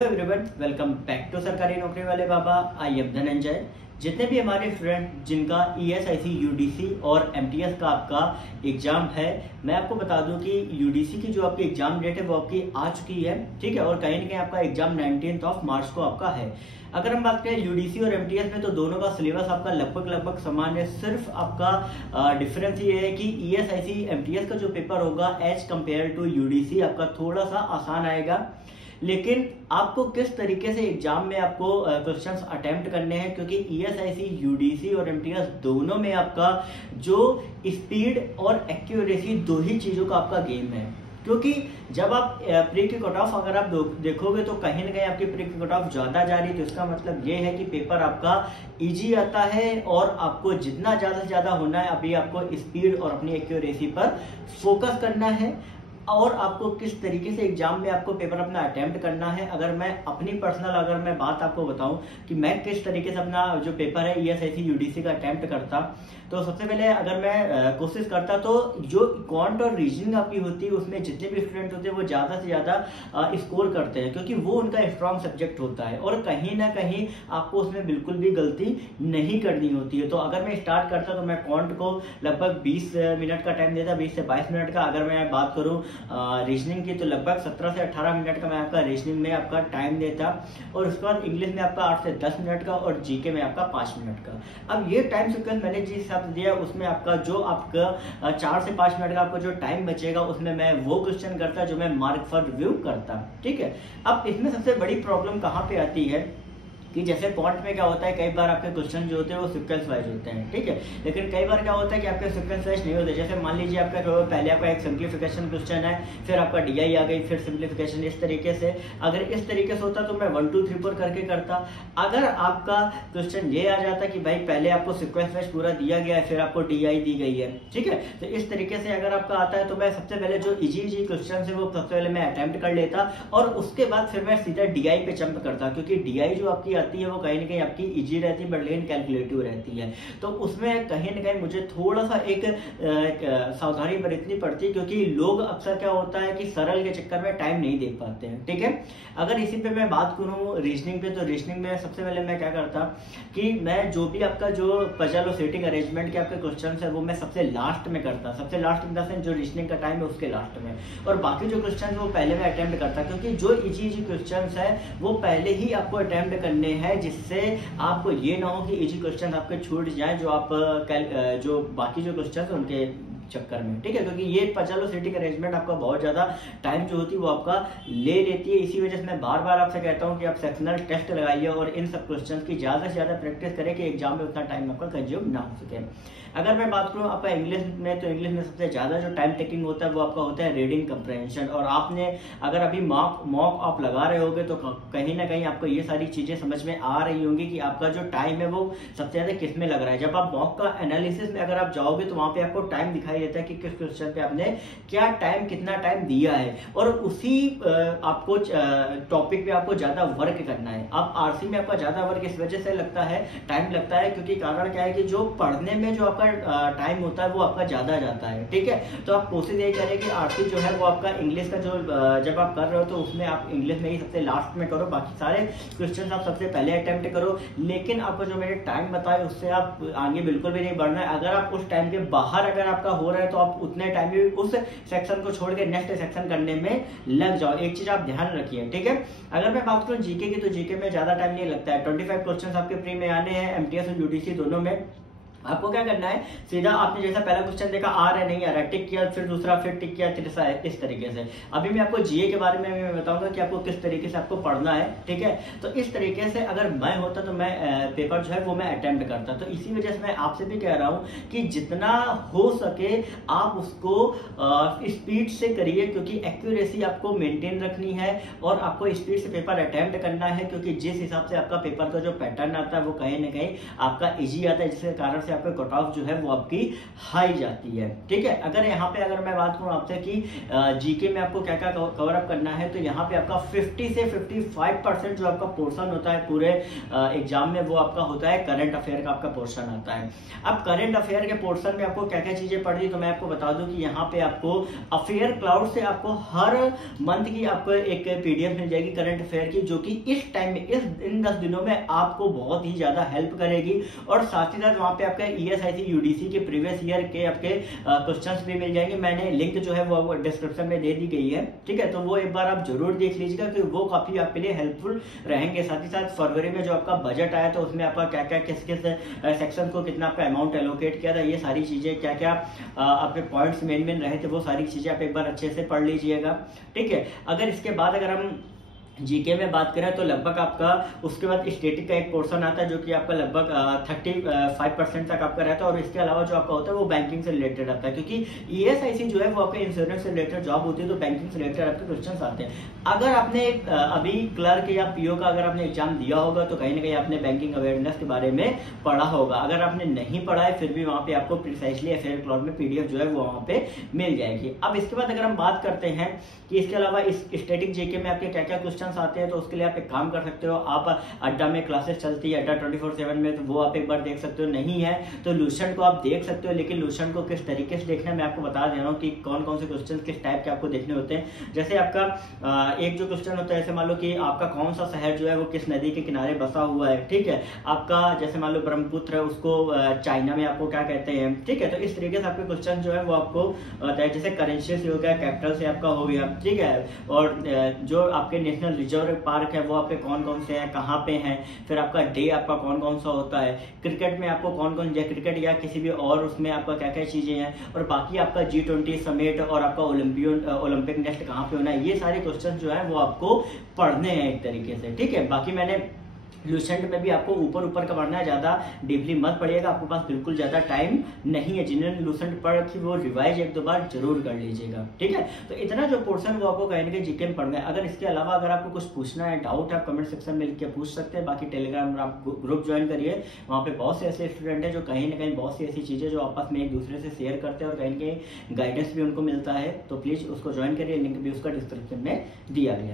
Everyone, welcome back to सरकारी नौकरी वाले बाबा। I am Dhananjay. जितने भी हमारे स्टूडेंट जिनका ईएसआईसी, यूडीसी और एमटीएस का आपका एग्जाम है, मैं आपको बता दूं कि यूडीसी की जो आपकी एग्जाम डेट है वो आपकी आ चुकी है, ठीक है। और कहीं ना कहीं आपका एग्जाम 19 मार्च को आपका है। अगर हम बात करें यूडीसी और एमटीएस में, तो दोनों का सिलेबस आपका लगभग समान है। सिर्फ आपका डिफरेंस ये है कि ईएसआईसी एमटीएस का जो पेपर होगा एज कंपेयर टू यूडीसी आपका थोड़ा सा आसान आएगा। लेकिन आपको किस तरीके से एग्जाम में आपको क्वेश्चंस अटेम्प्ट करने हैं, क्योंकि ईएसआईसी, यूडीसी और एमटीएस दोनों में आपका जो स्पीड और एक्यूरेसी दो ही चीजों का आपका गेम है। क्योंकि जब आप प्री की कट ऑफ अगर आप देखोगे तो कहीं ना कहीं आपकी प्री की कट ऑफ ज्यादा जा रही है, तो इसका मतलब ये है कि पेपर आपका इजी आता है और आपको जितना ज्यादा से ज्यादा होना है अभी आपको स्पीड और अपनी एक्यूरेसी पर फोकस करना है। और आपको किस तरीके से एग्जाम में आपको पेपर अपना अटेम्प्ट करना है, अगर मैं अपनी पर्सनल अगर मैं बात आपको बताऊं कि मैं किस तरीके से अपना जो पेपर है ईएसआईसी यूडीसी का अटेम्प्ट करता, तो सबसे पहले अगर मैं कोशिश करता तो जो क्वांट और रीजनिंग आपकी होती है उसमें जितने भी स्टूडेंट होते हैं वो ज्यादा से ज्यादा स्कोर करते हैं, क्योंकि वो उनका स्ट्रॉन्ग सब्जेक्ट होता है और कहीं ना कहीं आपको उसमें बिल्कुल भी गलती नहीं करनी होती है। तो अगर मैं स्टार्ट करता तो मैं क्वांट को लगभग 20 मिनट का टाइम देता, 20 से 22 मिनट का। अगर मैं बात करूं रीजनिंग की तो लगभग 17 से 18 मिनट का मैं आपका रीजनिंग में आपका टाइम देता, और उसके बाद इंग्लिश में आपका 8 से 10 मिनट का और जीके में आपका 5 मिनट का। अब ये टाइम सीक्वेंस मैंने जिस हिसाब से दिया उसमें आपका जो आपका 4 से 5 मिनट का आपका जो टाइम बचेगा उसमें मैं वो क्वेश्चन करता जो मैं मार्क फॉर रिव्यू करता, ठीक है। अब इसमें सबसे बड़ी प्रॉब्लम कहाँ पे आती है कि जैसे क्वांट में क्या होता है, कई बार आपके क्वेश्चन जो होते हैं वो सीक्वेंस वाइज होते हैं, ठीक है। लेकिन कई बार क्या होता है कि आपके सीक्वेंस वाइज नहीं होते। जैसे मान लीजिए आपका पहले आपका एक सिंप्लीफिकेशन क्वेश्चन है, फिर आपका डीआई आ गई, फिर सिंप्लीफिकेशन। इस तरीके से अगर इस तरीके से होता तो मैं 1 2 3 4 करके करता। अगर आपका क्वेश्चन ये आ जाता कि भाई पहले आपको सीक्वेंस वाइज पूरा दिया गया है, फिर आपको डीआई दी गई है, ठीक है, तो इस तरीके से अगर आपका आता है तो मैं सबसे पहले जो इजी क्वेश्चन है वो सबसे पहले मैं अटेम्प्ट कर लेता और उसके बाद फिर मैं सीधा डीआई पे जंप करता, क्योंकि डीआई जो आपकी आती है वो कहीं ना कहीं आपकी इजी रहती है बट लेकिन कैलकुलेटिव रहती है। तो उसमें कहीं ना कहीं मुझे थोड़ा सा एक सावधानी बरतनी पड़ती है, क्योंकि लोग अक्सर क्या होता है कि सरल के चक्कर में टाइम नहीं दे पाते हैं, ठीक है। अगर इसी पे मैं बात करूं रीजनिंग पे, तो रीजनिंग में सबसे पहले मैं क्या करता कि मैं जो भी आपका जो पजल और सेटिंग अरेंजमेंट के आपके क्वेश्चन है वो मैं सबसे लास्ट में करता, सबसे लास्ट इन द सेंस जो रीजनिंग का टाइम है उसके लास्ट में, और बाकी जो क्वेश्चन है वो पहले मैं अटेम्प्ट करता, क्योंकि जो इजी क्वेश्चन है वो पहले ही आपको अटेम्प्ट करने हैं, जिससे आपको ये ना हो कि इजी क्वेश्चन आपके छूट जाए जो आप जो बाकी जो क्वेश्चन है उनके चक्कर में, ठीक है। क्योंकि ये पजल और सेटिंग अरेंजमेंट आपका बहुत ज्यादा टाइम जो होती है वो आपका ले लेती है। इसी वजह से मैं बार बार आपसे कहता हूं कि आप सेक्शनल टेस्ट लगाइए और इन सब क्वेश्चंस की ज्यादा से ज्यादा प्रैक्टिस करें कि एग्जाम में उतना टाइम आपका कंज्यूम ना हो सके। अगर मैं बात करूं आपका इंग्लिश में, तो इंग्लिश में सबसे ज्यादा जो टाइम टेकिंग होता है वो आपका होता है रीडिंग कंप्रहेंशन। और आपने अगर अभी मॉक आप लगा रहे होगे तो कहीं ना कहीं आपको ये सारी चीजें समझ में आ रही होंगी कि आपका जो टाइम है वो सबसे ज्यादा किस में लग रहा है। जब आप मॉक का एनालिसिस में अगर आप जाओगे तो वहां पे आपको टाइम दिखाई देता है कि किस क्वेश्चन पे आपने क्या टाइम, कितना टाइम दिया है, और उसी आपको टॉपिक पे आपको ज्यादा वर्क करना है। अब आरसी में आपका ज्यादा वर्क इस वजह से लगता है, टाइम लगता है, क्योंकि कारण क्या है कि जो पढ़ने में जो आपका टाइम होता है वो आपका ज्यादा जाता है, ठीक है। तो आप कोशिश यही करें कि आरसी जो है वो आपका इंग्लिश का जो जब आप कर रहे हो तो उसमें आप इंग्लिश में ही सबसे लास्ट में करो, बाकी सारे क्वेश्चन आप सबसे पहले अटेम्प्ट करो। लेकिन आपको जो मैंने टाइम बताया उससे आप आगे बिल्कुल भी नहीं बढ़ना है। अगर आप उस टाइम के बाहर अगर आपका हो रहा है तो आप उतने टाइम में उस सेक्शन को छोड़ के नेक्स्ट सेक्शन करने में लग जाओ। एक चीज आप ध्यान रखिए, ठीक है। अगर मैं बात करूं जीके की, तो जीके में ज्यादा टाइम नहीं लगता है। 25 क्वेश्चन आपके प्री में आने हैं, एमटीएस और यूडीसी दोनों में। आपको क्या करना है, सीधा आपने जैसा पहला क्वेश्चन देखा आ रहा है नहीं आ रहा, टिक किया, फिर दूसरा, फिर टिक किया, तीसरा, इस तरीके से। अभी मैं आपको जीए के बारे में मैं बताऊंगा कि आपको किस तरीके से आपको पढ़ना है, ठीक है। तो इस तरीके से अगर मैं होता तो मैं पेपर जो है वो मैं अटेम्प्ट करता। तो इसी वजह से मैं आपसे भी कह रहा हूं कि जितना हो सके आप उसको स्पीड से करिए, क्योंकि एक्यूरेसी आपको मेंटेन रखनी है और आपको स्पीड से पेपर अटेम्प्ट करना है, क्योंकि जिस हिसाब से आपका पेपर का जो पैटर्न आता है वो कहीं ना कहीं आपका इजी आता है, जिसके कारण से आपका कट ऑफ जो है वो आपकी हाई जाती है। ठीक है, अगर यहाँ पे अगर मैं बात करूँ आपसे कि जीके में आपको क्या क्या कवर अप करना है, तो यहाँ पे आपका 50 से 55% जो आपका पोर्शन होता है पूरे एग्जाम में वो आपका होता है करंट अफेयर का आपका पोर्शन आता है। अब करंट अफेयर के पोर्शन में आपको क्या क्या चीजें पढ़नी, तो मैं आपको बता दूं कि यहाँ पे आपको अफेयर क्लाउड से आपको हर मंथ की आपको एक पीडीएफ मिल जाएगी करंट अफेयर की, जो कि इस टाइम में इन 10 दिनों में आपको बहुत ही ज्यादा हेल्प करेगी। और साथ ही साथ वहां पे आपका ईएसआईसी यूडीसी के प्रीवियस ईयर के आपके क्वेश्चंस भी मिल जाएंगे। मैंने लिंक जो है वो डिस्क्रिप्शन में दे दी गई है। ठीक है, तो वो एक बार आप जरूर देख लीजिएगा कि वो काफी आपके लिए हेल्पफुल रहेंगे। साथ ही साथ फरवरी में जो आपका बजट आया तो उसमें आपका क्या क्या किस किस सेक्शन को कितना आपका अमाउंट एलोकेट किया था, ये सारी चीजें क्या क्या आपके पॉइंट्स मेन रहे थे, वो सारी चीजें आप एक बार अच्छे से पढ़ लीजिएगा। ठीक है, अगर इसके बाद अगर हम जीके में बात करें तो लगभग आपका उसके बाद स्टैटिक का एक पोर्शन आता है जो कि आपका लगभग 35% तक आपका रहता है। और इसके अलावा जो आपका होता है वो बैंकिंग से रिलेटेड आता है, क्योंकि ईएसआईसी जो है वो आपके इंश्योरेंस से रिलेटेड जॉब होती है, तो बैंकिंग से रिलेटेड आपके क्वेश्चन आते हैं। अगर आपने अभी क्लर्क या पीओ का अगर आपने एग्जाम दिया होगा तो कहीं ना कहीं आपने बैंकिंग अवेयरनेस के बारे में पढ़ा होगा। अगर आपने नहीं पढ़ा है फिर भी वहां पे आपको प्रिसाइसली अफेयर क्लाउड में पीडीएफ जो है वो वहां पे मिल जाएगी। अब इसके बाद अगर हम बात करते हैं कि इसके अलावा इस स्टैटिक जीके में आपके क्या क्या क्वेश्चन आते हैं, तो उसके लिए आप एक काम कर सकते हो, आप अड्डा में क्लासेस चलती है, अड्डा 24/7 में, तो वो आप एक बार देख सकते हो। नहीं है तो लूसेंट को आप देख सकते हो, लेकिन लूसेंट को किस तरीके से देखना है मैं आपको बता दे रहा हूँ कि कौन कौन से क्वेश्चन किस टाइप के आपको देखने होते हैं। जैसे आपका एक जो क्वेश्चन होता है, जैसे मान लो कि आपका कौन सा शहर जो है वो किस नदी के किनारे बसा हुआ है। ठीक है, आपका जैसे मान लो ब्रह्मपुत्र है, उसको चाइना में आपको क्या कहते हैं। ठीक है, तो इस तरीके से आपके क्वेश्चन जो है वो आपको जैसे करेंसी से हो गया, कैपिटल से आपका हो गया। ठीक है, और जो आपके नेशनल रिजर्व पार्क है वो आपके कौन कौन से हैं, कहाँ पे हैं, फिर आपका डे आपका कौन कौन सा होता है, क्रिकेट में आपको कौन कौन, क्रिकेट या किसी भी और उसमें आपका क्या क्या चीजें हैं, और बाकी आपका G20 समिट और आपका ओलंपिक नेक्स्ट कहाँ पे होना है, ये सारे क्वेश्चन जो है वो आपको पढ़ने हैं एक तरीके से। ठीक है, बाकी मैंने लूसेंट में भी आपको ऊपर का पढ़ना है, ज्यादा डीपली मत पढ़िएगा, आपके पास बिल्कुल ज्यादा टाइम नहीं है। जिन्होंने लूसेंट पढ़ रखी वो रिवाइज एक दो बार जरूर कर लीजिएगा। ठीक है, तो इतना जो पोर्शन वो आपको कहीं ना कहीं जीके में पढ़ना है। अगर इसके अलावा अगर आपको कुछ पूछना है, डाउट है, आप कमेंट सेक्शन में लिख के पूछ सकते हैं। बाकी टेलीग्राम में आप ग्रुप ज्वाइन करिए, वहाँ पे बहुत से ऐसे स्टूडेंट है जो कहीं ना कहीं बहुत सी ऐसी चीजें जो आपस में एक दूसरे से शेयर करते हैं और कहीं ना कहीं गाइडेंस भी उनको मिलता है, तो प्लीज उसको ज्वाइन करिए। लिंक भी उसका डिस्क्रिप्शन में दिया गया है।